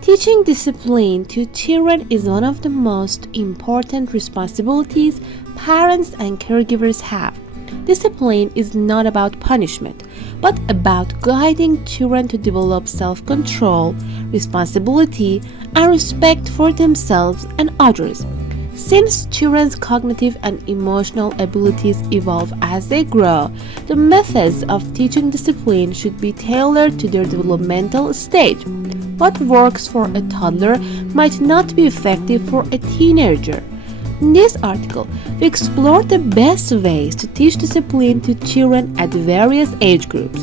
Teaching discipline to children is one of the most important responsibilities parents and caregivers have. Discipline is not about punishment, but about guiding children to develop self-control, responsibility, and respect for themselves and others. Since children's cognitive and emotional abilities evolve as they grow, the methods of teaching discipline should be tailored to their developmental stage. What works for a toddler might not be effective for a teenager. In this article, we explore the best ways to teach discipline to children at various age groups.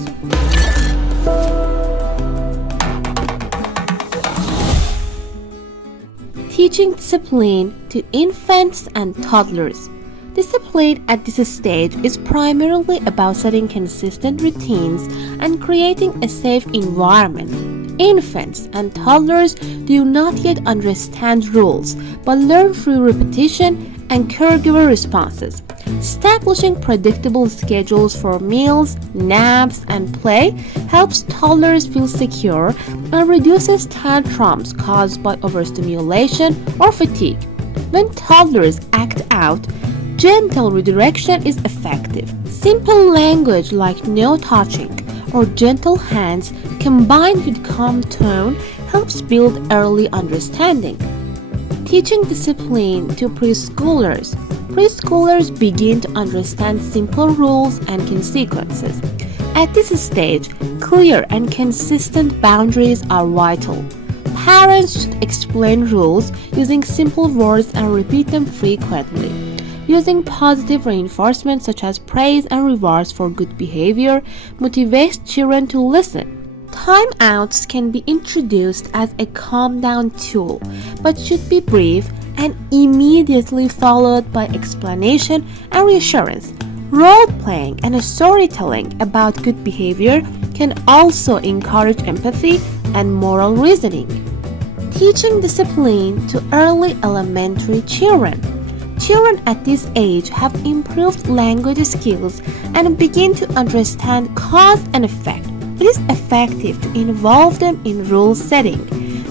Teaching discipline to infants and toddlers. Discipline at this stage is primarily about setting consistent routines and creating a safe environment. Infants and toddlers do not yet understand rules, but learn through repetition and caregiver responses. Establishing predictable schedules for meals, naps, and play helps toddlers feel secure and reduces tantrums caused by overstimulation or fatigue. When toddlers act out, gentle redirection is effective. Simple language like no touching or gentle hands combined with calm tone helps build early understanding. Teaching discipline to preschoolers. Preschoolers begin to understand simple rules and consequences. At this stage, clear and consistent boundaries are vital. Parents should explain rules using simple words and repeat them frequently. Using positive reinforcement such as praise and rewards for good behavior motivates children to listen. Timeouts can be introduced as a calm-down tool, but should be brief and immediately followed by explanation and reassurance. Role-playing and storytelling about good behavior can also encourage empathy and moral reasoning. Teaching discipline to early elementary children. Children at this age have improved language skills and begin to understand cause and effect. It is effective to involve them in rule setting,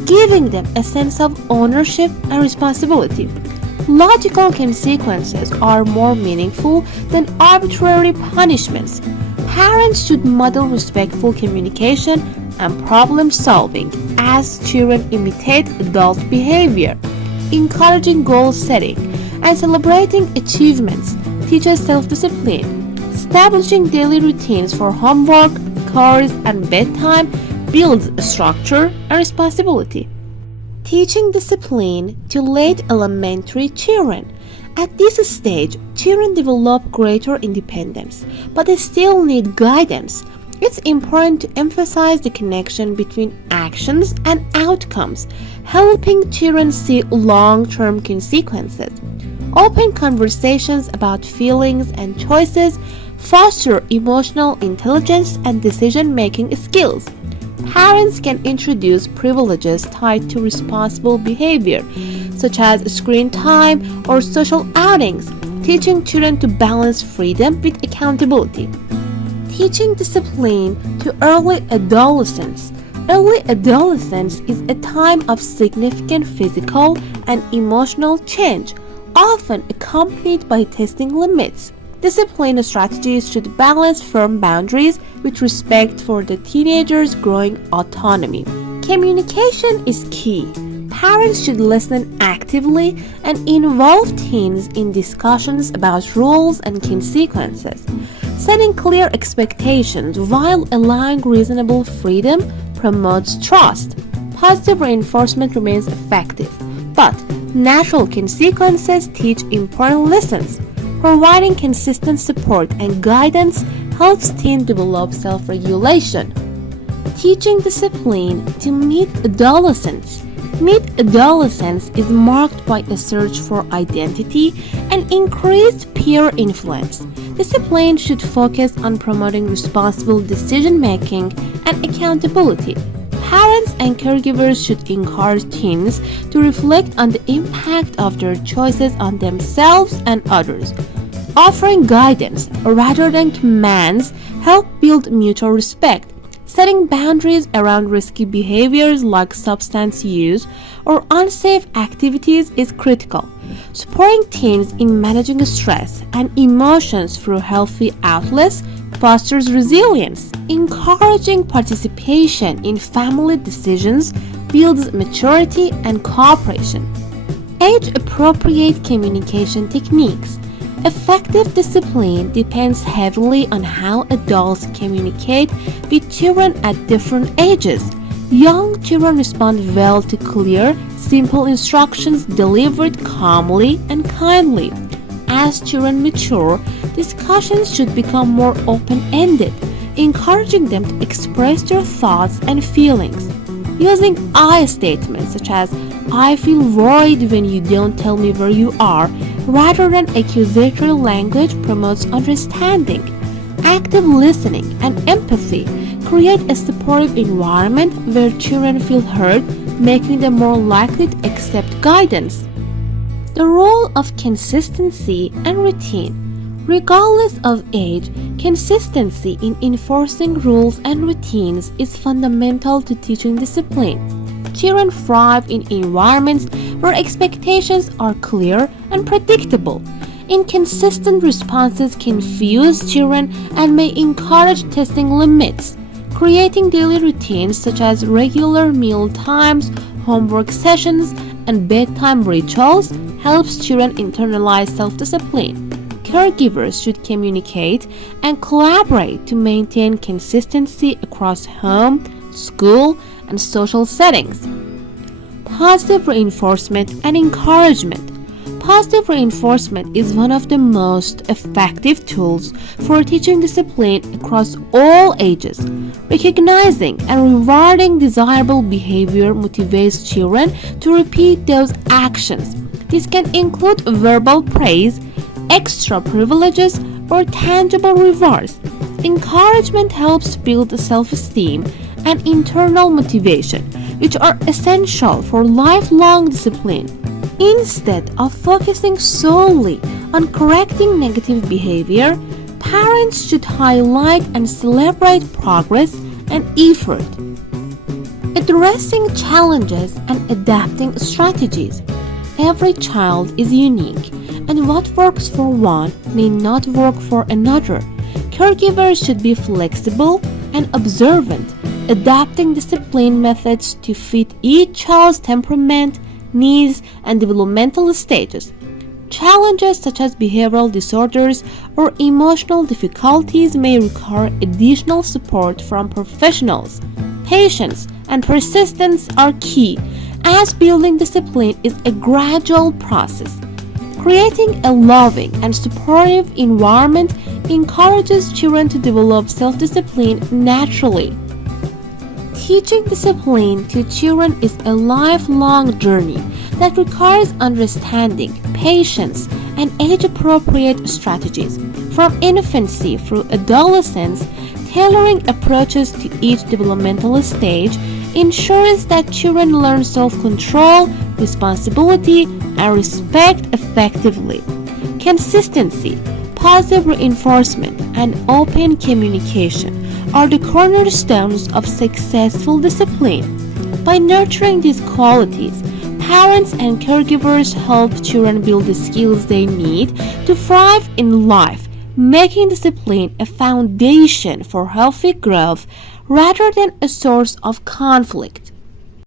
giving them a sense of ownership and responsibility. Logical consequences are more meaningful than arbitrary punishments. Parents should model respectful communication and problem solving as children imitate adult behavior. Encouraging goal setting and celebrating achievements teaches self-discipline. Establishing daily routines for homework, chores, and bedtime builds structure and responsibility. Teaching discipline to late elementary children. At this stage, children develop greater independence, but they still need guidance. It's important to emphasize the connection between actions and outcomes, helping children see long-term consequences. Open conversations about feelings and choices foster emotional intelligence and decision-making skills. Parents can introduce privileges tied to responsible behavior, such as screen time or social outings, teaching children to balance freedom with accountability. Teaching discipline to early adolescents. Early adolescence is a time of significant physical and emotional change, often accompanied by testing limits. Discipline strategies should balance firm boundaries with respect for the teenager's growing autonomy. Communication is key. Parents should listen actively and involve teens in discussions about rules and consequences. Setting clear expectations while allowing reasonable freedom promotes trust. Positive reinforcement remains effective, but natural consequences teach important lessons. Providing consistent support and guidance helps teens develop self-regulation. Teaching discipline to mid-adolescents. Mid-adolescence is marked by a search for identity and increased peer influence. Discipline should focus on promoting responsible decision-making and accountability. Parents and caregivers should encourage teens to reflect on the impact of their choices on themselves and others. Offering guidance rather than commands help build mutual respect. Setting boundaries around risky behaviors like substance use or unsafe activities is critical. Supporting teens in managing stress and emotions through healthy outlets fosters resilience. Encouraging participation in family decisions builds maturity and cooperation. Age-appropriate communication techniques. Effective discipline depends heavily on how adults communicate with children at different ages. Young children respond well to clear, simple instructions delivered calmly and kindly. As children mature, discussions should become more open-ended, encouraging them to express their thoughts and feelings. Using I statements such as, "I feel worried when you don't tell me where you are," rather than accusatory language promotes understanding. Active listening and empathy create a supportive environment where children feel heard, making them more likely to accept guidance. The role of consistency and routine. Regardless of age, consistency in enforcing rules and routines is fundamental to teaching discipline. Children thrive in environments where expectations are clear and predictable. Inconsistent responses confuse children and may encourage testing limits. Creating daily routines such as regular meal times, homework sessions, and bedtime rituals helps children internalize self-discipline. Caregivers should communicate and collaborate to maintain consistency across home, school, and social settings. Positive reinforcement and encouragement. Positive reinforcement is one of the most effective tools for teaching discipline across all ages. Recognizing and rewarding desirable behavior motivates children to repeat those actions. This can include verbal praise, extra privileges, or tangible rewards. Encouragement helps build self-esteem and internal motivation, which are essential for lifelong discipline. Instead of focusing solely on correcting negative behavior, parents should highlight and celebrate progress and effort. Addressing challenges and adapting strategies. Every child is unique, and what works for one may not work for another. Caregivers should be flexible and observant, adapting discipline methods to fit each child's temperament, needs, and developmental stages. Challenges such as behavioral disorders or emotional difficulties may require additional support from professionals. Patience and persistence are key, as building discipline is a gradual process. Creating a loving and supportive environment encourages children to develop self-discipline naturally. Teaching discipline to children is a lifelong journey that requires understanding, patience, and age-appropriate strategies. From infancy through adolescence, tailoring approaches to each developmental stage ensures that children learn self-control, responsibility, and respect effectively. Consistency, positive reinforcement, and open communication are the cornerstones of successful discipline. By nurturing these qualities, parents and caregivers help children build the skills they need to thrive in life, making discipline a foundation for healthy growth rather than a source of conflict.